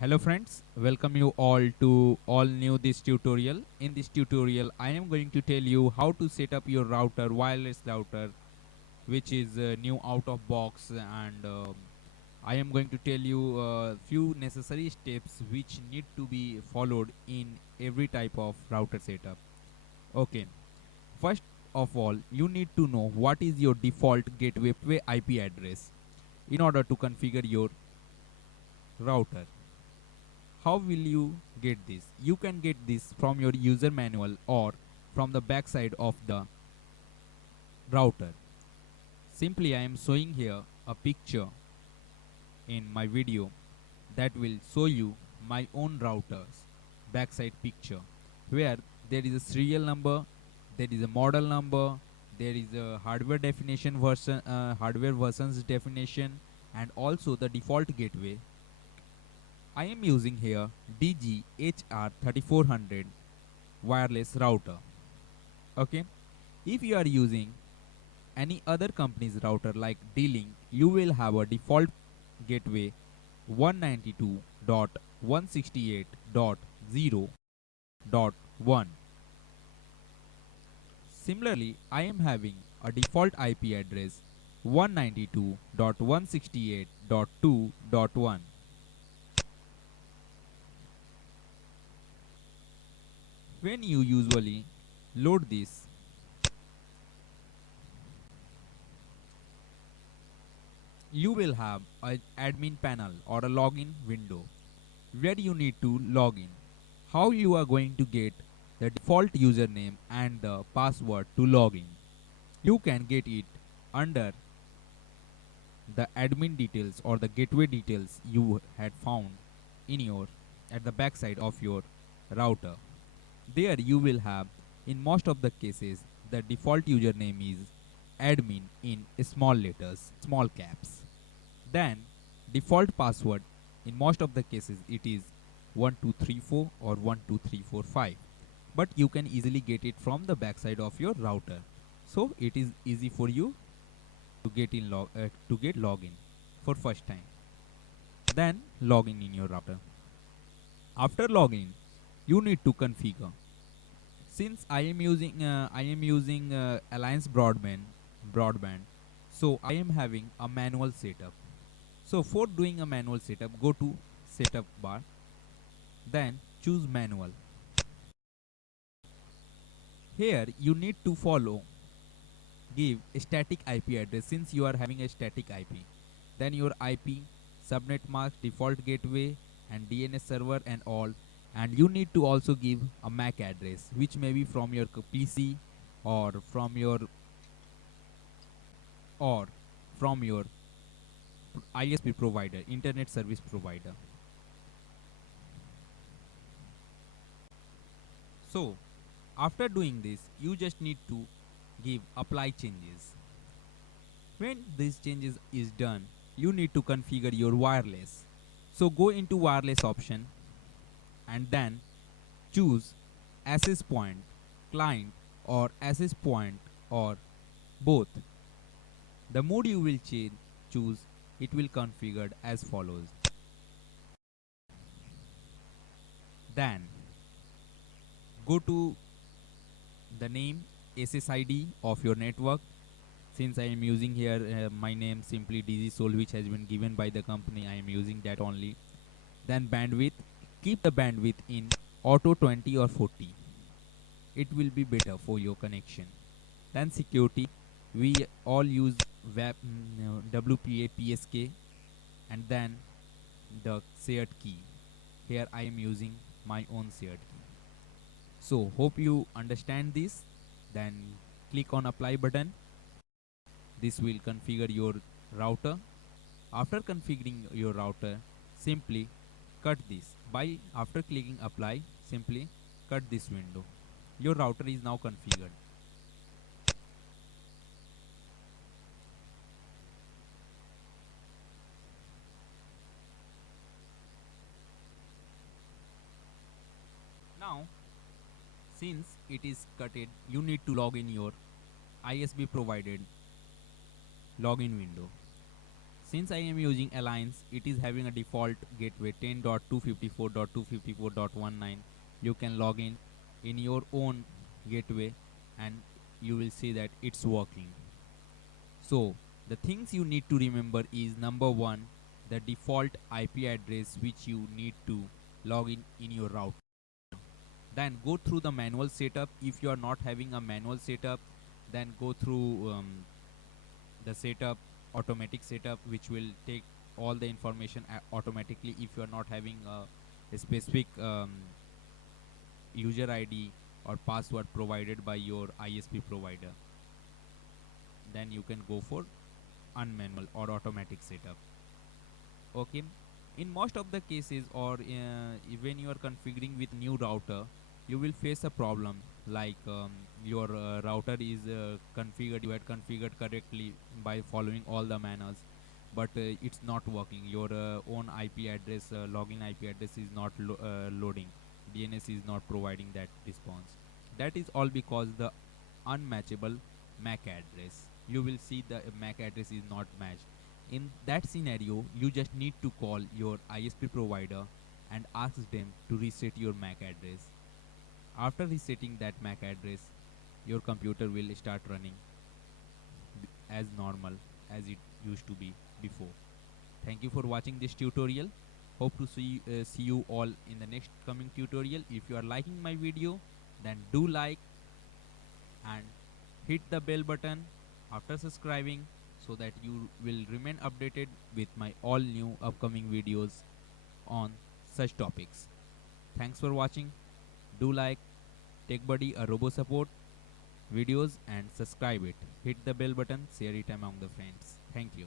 Hello friends, welcome you all to all new this tutorial. In this tutorial I am going to tell you how to set up your router, wireless router, which is new out of box, and I am going to tell you a few necessary steps which need to be followed in every type of router setup. Okay, first of all you need to know what is your default gateway IP address in order to configure your router. How will you get this? You can get this from your user manual or from the backside of the router. Simply I am showing here a picture in my video that will show you my own router's backside picture, where there is a serial number, there is a model number, there is a hardware versions definition, and also the default gateway. I am using here DGHR3400 wireless router. Okay, if you are using any other company's router like D-Link, you will have a default gateway 192.168.0.1. Similarly, I am having a default IP address 192.168.2.1. When you usually load this, you will have an admin panel or a login window where you need to log in. How you are going to get the default username and the password to log in? You can get it under the admin details or the gateway details you had found in your at the backside of your router. There you will have, in most of the cases, the default username is admin in small letters, small caps. Then default password, in most of the cases it is 1234 or 12345, but you can easily get it from the backside of your router, so it is easy for you to get login for first time. Then login in your router. After login, you need to configure. Since I am using Alliance broadband, so I am having a manual setup. So for doing a manual setup, go to setup bar, then choose manual. Here you need to give a static IP address since you are having a static IP. Then your IP, subnet mask, default gateway, and DNS server and all. And you need to also give a MAC address, which may be from your PC or from your ISP provider, internet service provider. So after doing this, you just need to give apply changes. When these changes is done, you need to configure your wireless. So go into wireless option and then choose access point, client, or access point, or both. The mode you will choose, it will configured as follows. Then go to the name SSID of your network. Since I am using here my name simply DZ Soul, which has been given by the company, I am using that only. Then bandwidth, keep the bandwidth in auto 20 or 40. It will be better for your connection. Then security, we all use WPA PSK, and then the shared key. Here I am using my own shared key. So hope you understand this. Then click on apply button. This will configure your router. After configuring your router, simply cut this. After clicking apply, simply cut this window. Your router is now configured. Now, since it is cutted, you need to log in your ISP provided login window. Since I am using Alliance, it is having a default gateway 10.254.254.19. You can log in your own gateway and you will see that it's working. So the things you need to remember is number one, the default IP address which you need to log in your router. Then go through the manual setup. If you are not having a manual setup, then go through the setup, automatic setup, which will take all the information automatically. If you are not having a specific user ID or password provided by your ISP provider, then you can go for unmanual or automatic setup. Okay, in most of the cases, or when you are configuring with new router, you will face a problem like your router is configured, you had configured correctly by following all the manuals, but it's not working. Your own IP address, login IP address is not loading, DNS is not providing that response. That is all because the unmatchable MAC address. You will see the MAC address is not matched. In that scenario, you just need to call your ISP provider and ask them to reset your MAC address. After resetting that MAC address, your computer will start running as normal as it used to be before. Thank you for watching this tutorial. Hope to see you all in the next coming tutorial. If you are liking my video, then do like and hit the bell button after subscribing so that you will remain updated with my all new upcoming videos on such topics. Thanks for watching. Do like Tech Buddy a Robo Support videos and subscribe it. Hit the bell button, share it among the friends. Thank you.